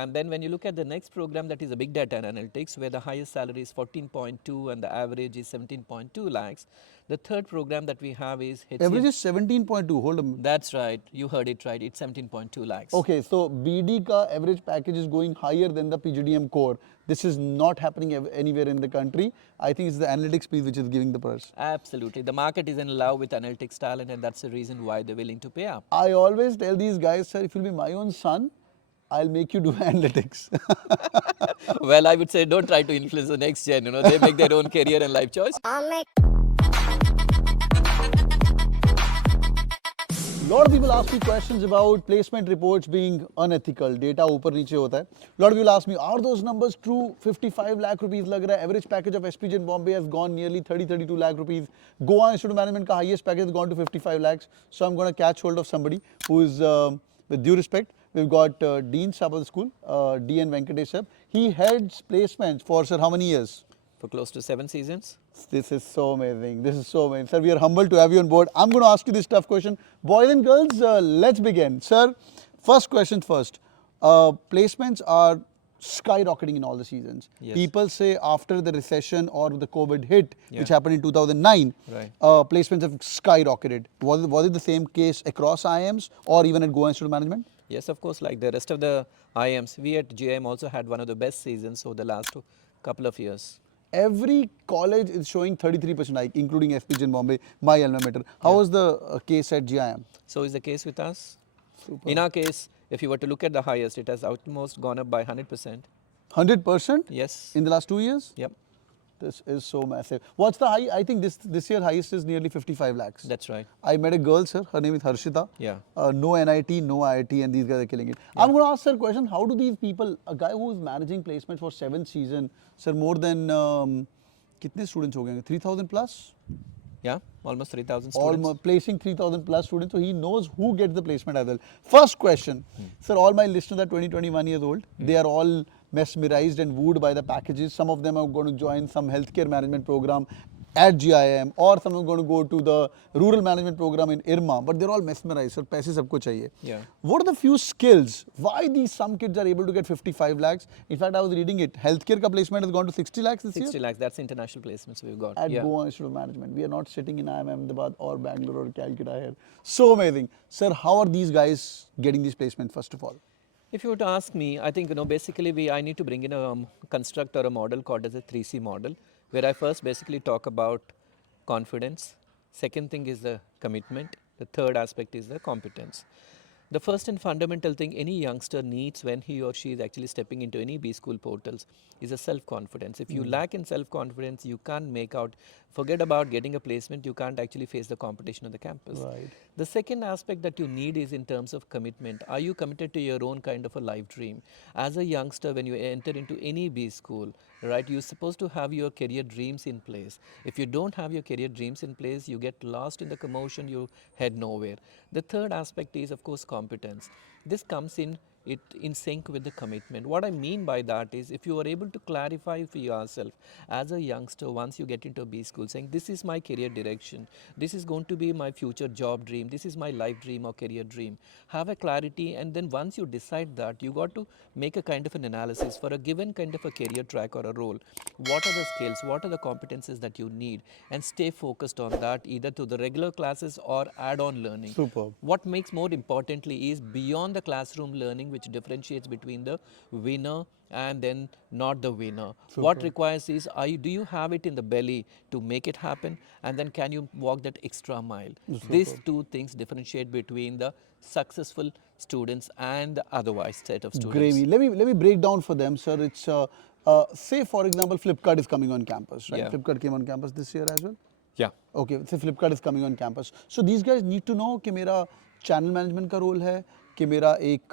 And then when you look at the next program, that is a big data analytics, where the highest salary is 14.2 and the average is 17.2 lakhs. The third program that we have is HCM. Average is 17.2. Hold on. That's right. You heard it right. It's 17.2 lakhs. Okay, so BD ka average package is going higher than the PGDM core. This is not happening anywhere in the country. I think it's the analytics piece which is giving the purse. Absolutely. The market is in love with analytics talent, and that's the reason why they're willing to pay up. I always tell these guys, sir, if you'll be my own son, I'll make you do analytics. Well, I would say don't try to influence the next gen. You know, they make their own career and life choice. Lot of people ask me questions about placement reports being unethical. Data ऊपर नीचे होता है. Lot of people ask me, are those numbers true? 55 lakh rupees लग रहा है. Average package of SPJain Bombay has gone nearly 32 lakh rupees. Goa Institute of Management का highest package has gone to 55 lakhs. So I'm going to catch hold of somebody who is, with due respect, we've got Dean Sahab of the school, DN Venkatesh Sahab. He heads placements for, sir, how many years? For close to 7 seasons. This is so amazing. This is so amazing. Sir, we are humbled to have you on board. I'm going to ask you this tough question. Boys and girls, let's begin. Sir, first question first. Placements are skyrocketing in all the seasons. Yes. People say after the recession or the COVID hit, Yeah. which happened in 2009, Right. Placements have skyrocketed. Was it the same case across IIMs or even at Goa Institute of Management? Yes, of course, like the rest of the IIMs, we at GIM also had one of the best seasons over the last couple of years. Every college is showing 33% hike, including SPJain Bombay, my alma mater. How was the case at GIM? So is the case with us. Super. In our case, if you were to look at the highest, it has almost gone up by 100%. 100% Yes. in the last 2 years? Yep. This is so massive. What's the high? I think this year highest is nearly 55 lakhs. That's right. I met a girl, sir. Her name is Harshita. Yeah. No NIT, no IIT, and these guys are killing it. I'm going to ask sir a question. How do these people, a guy who is managing placements for 7th season, sir, more than kitne students ho genge? 3,000 plus? Yeah, almost 3,000 students. Almost placing 3,000 plus students, so he knows who gets the placement as well. First question, sir, all my listeners are 20, 21 years old. They are all mesmerized and wooed by the packages. Some of them are going to join some healthcare management program at GIM, or some are going to go to the rural management program in IRMA, but they're all mesmerized. Sir, paise sabko chahiye. Yeah. What are the few skills? Why these some kids are able to get 55 lakhs? In fact, I was reading it. Healthcare ka placement has gone to 60 lakhs this 60 year. lakhs, that's international placements we've got. At Yeah. Goa Institute of Management. We are not sitting in IIM Ahmedabad or Bangalore or Calcutta here. So amazing. Sir, how are these guys getting these placements first of all? If you were to ask me, I think, basically I need to bring in a construct or a model called as a 3C model, where I first basically talk about confidence. Second thing is the commitment. The third aspect is the competence. The first and fundamental thing any youngster needs when he or she is actually stepping into any B school portals is a self-confidence. If you lack in self-confidence, you can't make out, forget about getting a placement, you can't actually face the competition on the campus. Right. The second aspect that you need is in terms of commitment. Are you committed to your own kind of a life dream? As a youngster, when you enter into any B school, right, you're supposed to have your career dreams in place. If you don't have your career dreams in place, you get lost in the commotion, you head nowhere. The third aspect is, of course, competence. This comes in sync with the commitment. What I mean by that is, if you are able to clarify for yourself as a youngster, once you get into a B school, saying this is my career direction, this is going to be my future job dream, this is my life dream or career dream, have a clarity, and then once you decide that, you got to make a kind of an analysis for a given kind of a career track or a role. What are the skills, what are the competences that you need, and stay focused on that either to the regular classes or add-on learning. Superb. What makes more importantly is beyond the classroom learning, which differentiates between the winner and then not the winner. Super. What requires is, do you have it in the belly to make it happen, and then can you walk that extra mile? Superb. These two things differentiate between the successful students and the otherwise set of students. Gravy. Let me break down for them, sir. It's say for example, Flipkart is coming on campus, right? Yeah. Flipkart came on campus this year as well. Yeah. Okay, say Flipkart is coming on campus. So these guys need to know कि मेरा channel management का role है, कि मेरा एक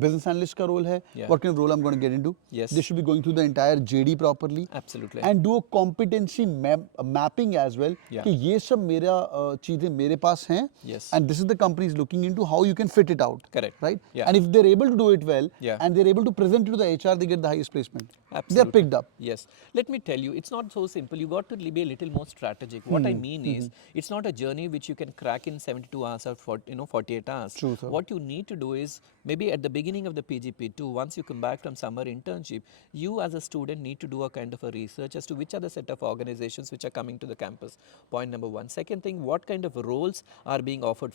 business analyst का role है. Yeah. What kind of role I'm going to get into? Yes. They should be going through the entire JD properly. Absolutely. And do a competency mapping as well. Yeah. कि ये सब मेरा चीजें मेरे पास हैं. Yes. And this is the company is looking into how you can fit it out. Correct. Right. Yeah. And if they're able to do it well, Yeah. and they're able to present it to the HR, they get the highest placement. Absolutely. They're picked up. Yes. Let me tell you, it's not so simple. You got to be a little more strategic. What I mean is, it's not a journey which you can crack in 72 hours or 48 hours. True, sir. What you need need to do is maybe at the beginning of the PGP2, once you come back from summer internship, you as a student need to do a kind of a research as to which are the set of organizations which are coming to the campus. Point number one. Second thing, what kind of roles are being offered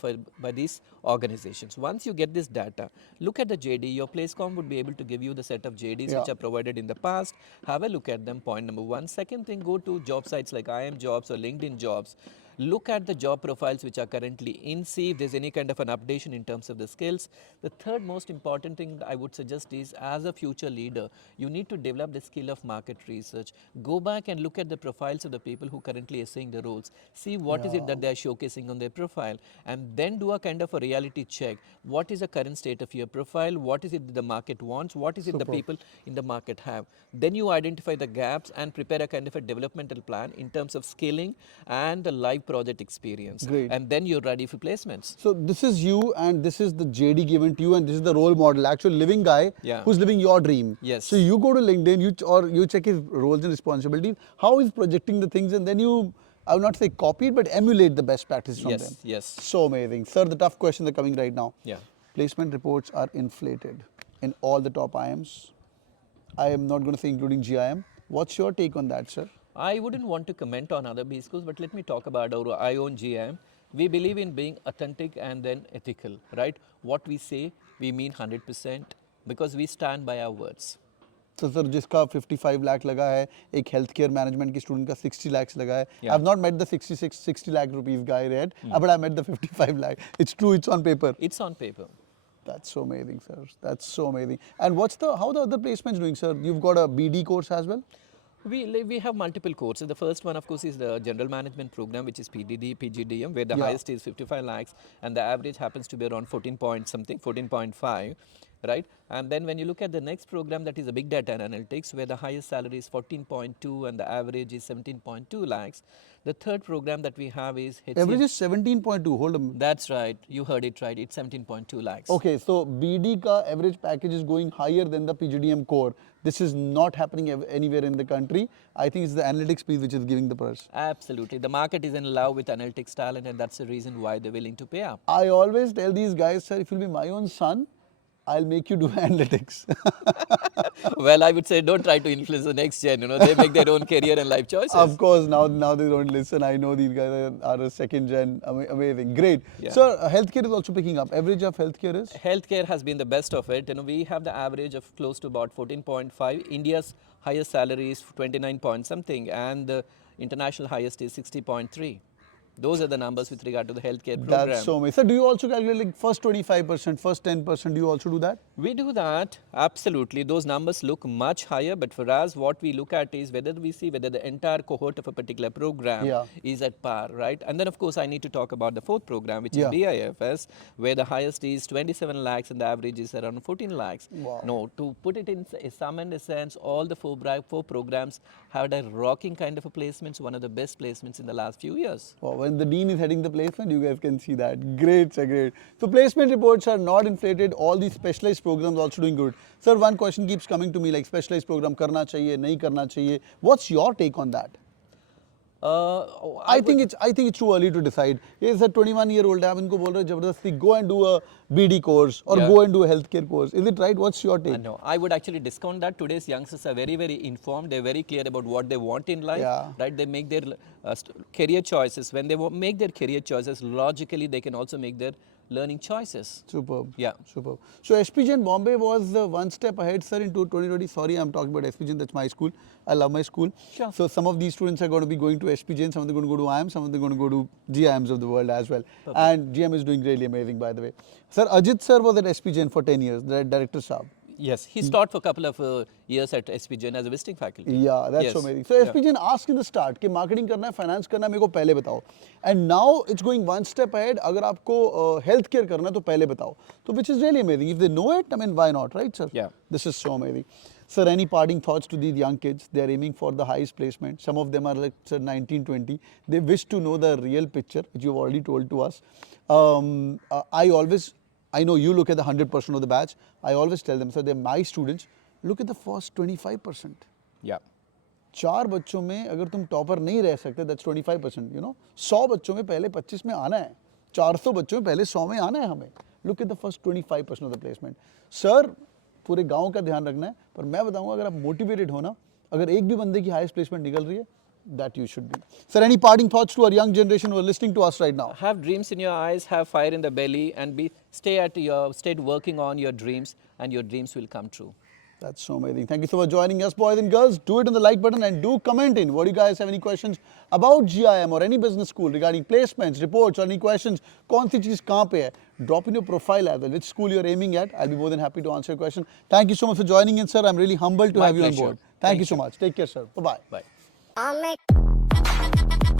by these organizations. Once you get this data, look at the JD. Your PlaceCom would be able to give you the set of JDs which are provided in the past. Have a look at them. Point number one. Second thing, go to job sites like IIM Jobs or LinkedIn Jobs. Look at the job profiles which are currently in, see if there's any kind of an updation in terms of the skills. The third most important thing I would suggest is, as a future leader, you need to develop the skill of market research. Go back and look at the profiles of the people who currently are seeing the roles. See what is it that they are showcasing on their profile, and then do a kind of a reality check. What is the current state of your profile? What is it that the market wants? What is it the people in the market have? Then you identify the gaps and prepare a kind of a developmental plan in terms of scaling and the live project experience. Great. And then you're ready for placements. So this is you, and this is the JD given to you, and this is the role model, actual living guy who's living your dream. Yes. So you go to LinkedIn, you check his roles and responsibilities, how he's projecting the things, and then you, I would not say copy it, but emulate the best practices from them. Yes. So amazing. Sir, the tough questions are coming right now. Yeah. Placement reports are inflated in all the top IIMs. I am not going to say including GIM. What's your take on that, sir? I wouldn't want to comment on other B schools, but let me talk about our own GIM. We believe in being authentic and then ethical, right? What we say, we mean 100% because we stand by our words. So sir, जिसका 55 लाख लगा है, एक healthcare management की student का 60 lakhs लगा है. I've not met the 60 lakh rupees guy yet, but I met the 55 lakh. It's true, it's on paper. It's on paper. That's so amazing, sir. That's so amazing. And how the other placements doing, sir? You've got a BD course as well? We have multiple courses. The first one, of course, is the General Management Program, which is PDD, PGDM, where the highest is 55 lakhs and the average happens to be around 14 point something, 14.5, right? And then when you look at the next program, that is a Big Data Analytics, where the highest salary is 14.2 and the average is 17.2 lakhs. The third program that we have is HCM. Average is 17.2. Hold on. That's right. You heard it right. It's 17.2 lakhs. Okay, so BD ka average package is going higher than the PGDM core. This is not happening anywhere in the country. I think it's the analytics piece which is giving the purse. Absolutely. The market is in love with analytics talent, and that's the reason why they're willing to pay up. I always tell these guys, sir, if you'll be my own son, I'll make you do analytics. Well, I would say don't try to influence the next gen. You know, they make their own career and life choices. Of course, now they don't listen. I know these guys are a second gen. Amazing, great. Yeah. Sir, healthcare is also picking up. Average of healthcare is? Healthcare has been the best of it. You know, we have the average of close to about 14.5. India's highest salary is 29 point something, and the international highest is 60.3. Those are the numbers with regard to the healthcare program. That's so amazing. Sir, do you also calculate like first 25%, first 10%? Do you also do that? We do that, absolutely. Those numbers look much higher, but for us, what we look at is whether we see whether the entire cohort of a particular program is at par, right? And then, of course, I need to talk about the fourth program, which is BIFS, where the highest is 27 lakhs and the average is around 14 lakhs. Wow. No, to put it in sum and essence, all the four programs had a rocking kind of a placements, one of the best placements in the last few years. Wow. When the dean is heading the placement, you guys can see that. Great, sir, great. So placement reports are not inflated. All these specialized programs also doing good. Sir, one question keeps coming to me like specialized program karna chahiye, nahi karna chahiye. What's your take on that? I think it's too early to decide. Yes, a 21-year-old, I'm इनको बोल रहे जबरदस्ती go and do a BD course or go and do a healthcare course. Is it right? What's your take? No, I would actually discount that. Today's youngsters are very, very informed. They're very clear about what they want in life. Right? They make their career choices. When they make their career choices, logically they can also make their learning choices. Superb. Yeah. Superb. So SPJain Bombay was one step ahead, sir, in 2020. Sorry, I'm talking about SPJain. That's my school. I love my school. Sure. So some of these students are going to be going to SPJain. Some of them are going to go to IIMs. Some of them are going to go to GIMs of the world as well. Perfect. And GM is doing really amazing, by the way. Sir, Ajit sir was at SPJain for 10 years, the director Saab. Yes, he's taught for a couple of years at SPJain as a visiting faculty. Yeah, that's so amazing. So SPJain asked in the start कि marketing करना है, finance करना है, मेरे को पहले बताओ. And now it's going one step ahead. अगर आपको healthcare करना है तो पहले बताओ. So which is really amazing. If they know it, I mean, why not, right, sir? Yeah. This is so amazing. Sir, any parting thoughts to these young kids? They are aiming for the highest placement. Some of them are like, sir, 19, 20. They wish to know the real picture, which you've already told to us. I know you look at the 100% of the batch. I always tell them, sir, they're my students. Look at the first 25%. Yeah. 4 बच्चों में अगर तुम topper नहीं रह सकते, that's 25%, you know. 100 बच्चों में पहले 25 में आना है. 400 बच्चों में पहले 100 में आना है हमें. look at the first 25% of the placement. Sir, पूरे गांव का ध्यान रखना है, पर मैं बताऊंगा अगर आप मोटिवेटेड हो ना, अगर एक भी बंदे की हाईएस्ट प्लेसमेंट निकल रही है, that you should be. Sir, any parting thoughts to our young generation who are listening to us right now? Have dreams in your eyes, have fire in the belly, and stay working on your dreams, and your dreams will come true. That's so amazing. Thank you so much for joining us, boys and girls. Do it on the like button and do comment in. What do you guys have any questions about GIM or any business school regarding placements, reports, or any questions? कौन सी चीज कहाँ पे है? Drop in your profile as well. Which school you're aiming at? I'll be more than happy to answer your question. Thank you so much for joining in, sir. I'm really humbled to My have you on pleasure. board. Thank you so much. Take care, sir. Bye bye. Bye. I'll make